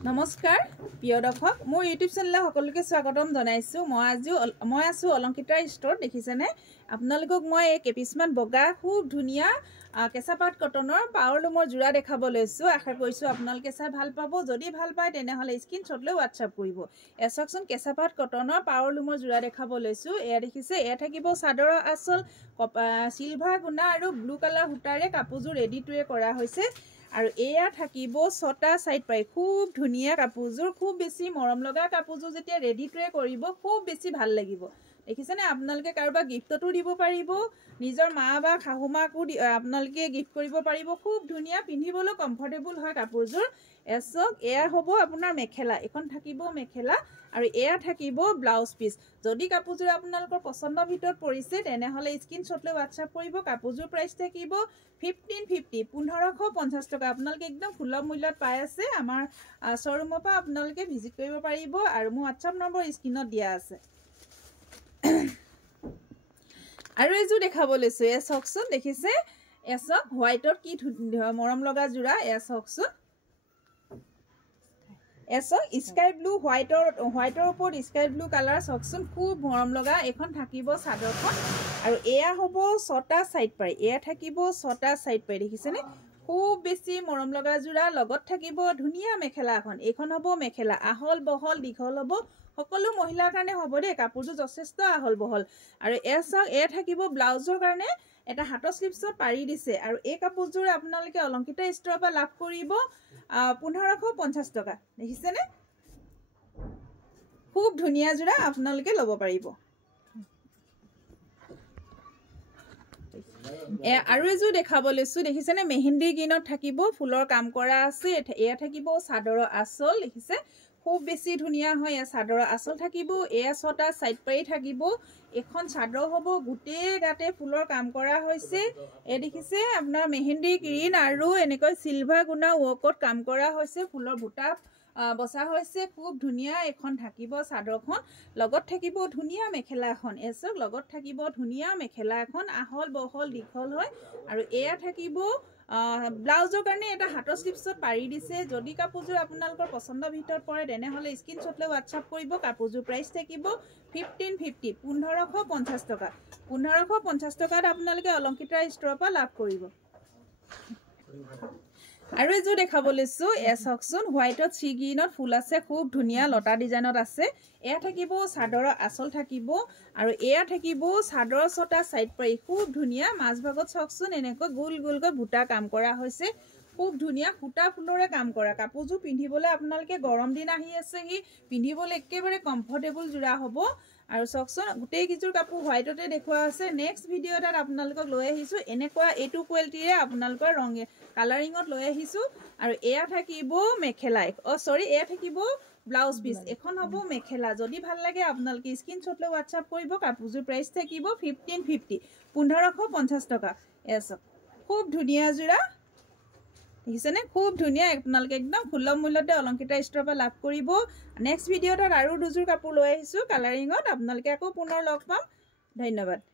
নমস্কাৰ প্ৰিয় দৰ্শক মোৰ ইউটিউব চেনেলে সকলোকে স্বাগতম জনাইছো মই আছো অলংকিতা ষ্টৰ দেখিছেনে আপোনালোকক মই এক এপিছমান বগা খুব ধুনিয়া কেঁচাপাত কটনৰ পাৱাৰ লুমৰ জোৰা দেখাব লৈছো আশা কৰিছো আপোনালোকে চাই ভাল পাব যদি ভাল পায় তেনেহলে স্ক্ৰিনশ্বট লৈ WhatsApp কৰিব এছকচন কেঁচাপাত কটনৰ পাৱাৰ লুমৰ জোৰা দেখাব লৈছো এয়া দেখিছে এয়া থাকিব চাদৰৰ আচল সিলভাৰ গুণা আৰু ব্লু কালাৰ হুটাৰে কাপোৰযোৰ ৰেডি টুৱে কৰা হৈছে আৰু এয়া থাকিব ছটা সাইড পাই খুব ধুনিয়া কাপোৰযোৰ খুব বেছি মৰম লগা কাপোৰযোৰ যেতিয়া ৰেডি টুৱে কৰিব খুব বেছি ভাল লাগিব দেখিছেনে আপোনালোকে কাৰোবা গিফটটো দিব পাৰিব নিজৰ মা বা খাহুমাকো আপোনালোকে গিফট কৰিব পাৰিব খুব ধুনিয়া পিন্ধিবলৈ কমফৰ্টেবল হয় কাপোৰযোৰ এছক এয়া হ'ব আপোনাৰ মেখেলা এখন থাকিব মেখেলা আৰু এয়া থাকিব ব্লাউজ পিস যদি কাপোৰযোৰ আপোনালোকৰ পছন্দৰ ভিতৰত পৰিছে তেনেহলে স্ক্ৰিনশ্বট লৈ WhatsApp কৰিব কাপোৰযোৰ প্ৰাইস থাকিব 1550 1550 টকা আপোনালোকে একদম সুলভ মূল্যত পাই আছে আমাৰ শ্বৰুমৰ পৰা আপোনালোকে ভিজিট কৰিব পাৰিব আৰু মোৰ WhatsApp নম্বৰ স্ক্ৰিনত দিয়া আছে আৰু এজু দেখাব লৈছো এ সকচোন দেখিছে এছক হোৱাইটৰ কি মৰম লগা জোৰা এ সকচোন এছক স্কাই ব্লু হোৱাইটৰ ওপৰত স্কাই ব্লু কালাৰ সকচোন খুব মৰম লগা এখন থাকিব চাদৰখন আৰু এয়া হ'ব ছটা সাইড পাই এয়া থাকিব ছটা সাইড পাই দেখিছেনে খুব বেছি মৰম লগা জোৰা লগত থাকিব ধুনিয়া মেখেলা এখন হ'ব মেখেলা আহল বহল দীঘল হ'ব সকলো মহিলাৰ কাৰণে হ'ব দে কাপোৰটো যথেষ্ট আহল বহল আৰু এ থাকিব ব্লাউজৰ কাৰণে এটা হাতৰ স্লিপছত পাৰি দিছে আৰু এই কাপোৰযোৰ আপোনালোকে অলংকিতা ষ্টৰৰ পৰা লাভ কৰিব 1550 টকা দেখিছেনে খুব ধুনিয়া জোৰা আপোনালোকে ল'ব পাৰিব আৰু এজু দেখাব লৈছো দেখিছেনে মেহেন্দি গ্ৰীণত থাকিব ফুলৰ কাম কৰা আছে এয়া থাকিব চাদৰৰ আচল দেখিছে খুব বেছি ধুনিয়া হয় এ চাদৰৰ আচল থাকিব এয়া ছটা সাইড পাৰি থাকিব এখন চাদৰ হ'ব গুটেই গাতে ফুলৰ কাম কৰা হৈছে এ দেখিছে আপোনাৰ মেহেন্দি গ্ৰীণ আৰু এনেকৈ সিলভাৰ গুণা ৱৰ্কত কাম কৰা হৈছে ফুলৰ বুটা বসা হৈছে খুব ধুনিয়া এখন থাকিব চাদৰখন লগত থাকিব ধুনিয়া মেখেলা এখন এছক লগত থাকিব ধুনিয়া মেখেলা এখন আহল বহল দীঘল হয় আৰু এয়া থাকিব ব্লাউজৰ কাৰণে এটা হাতৰ স্লিপছত পাৰি দিছে যদি কাপোৰযোৰ আপোনালোকৰ পছন্দৰ ভিতৰত পৰে তেনেহলে স্ক্ৰিনশ্বট লৈ WhatsApp কৰিব কাপোৰযোৰ প্ৰাইস থাকিব 1550 1550 টকা 1550 টকাত আপোনালোকে অলংকিতা ষ্টৰৰ পৰা লাভ কৰিব আৰু এজু দেখাব লৈছো এ সকচোন হোৱাইটত সি গ্ৰীণত ফুল আছে খুব ধুনিয়া লতা ডিজাইনত আছে এয়া থাকিব চাদৰৰ আচল থাকিব আৰু এয়া থাকিব চাদৰৰ ছটা সাইড পাৰি খুব ধুনিয়া মাছ ভাগত সকচোন এনেকৈ গোল গোলকৈ বুটা কাম কৰা হৈছে খুব ধুনিয়া ফুটা ফুলৰে কাম কৰা কাপোৰযোৰ পিন্ধিবলৈ আপোনালোকে গৰম দিন আহি আছে কি পিন্ধিবলৈ একেবাৰে কমফৰ্টেবল জোৰা হ'ব আৰু সকচোন গুটেই কিজোৰ কাপোৰ হোৱাইটতে দেখুৱা আছে নেক্সট ভিডিও এটাত আপোনালোকক লৈ আহিছো এনেকুৱা এটু কোৱালিটিৰে আপোনালোকৰ ৰং কালাৰিঙত লৈ আহিছো আৰু এয়া থাকিব মেখেলা এয়া থাকিব ব্লাউজ পিস এখন হ'ব মেখেলা যদি ভাল লাগে আপোনালোকে স্ক্ৰিনশ্বট লৈ WhatsApp কৰিব কাপোৰযোৰ প্ৰাইস থাকিব 1550 1550 টকা এছক খুব ধুনিয়া জোৰা দেখিছেনে খুব ধুনিয়া আপোনালোকে একদম সুলভ মূল্যতে অলংকিতা ষ্টৰৰ পৰা লাভ কৰিব নেক্সট ভিডিওত আৰু দুজোৰ কাপোৰ লৈ আহিছো কালাৰিঙত আপোনালোকে আকৌ পুনৰ লগ পাম ধন্যবাদ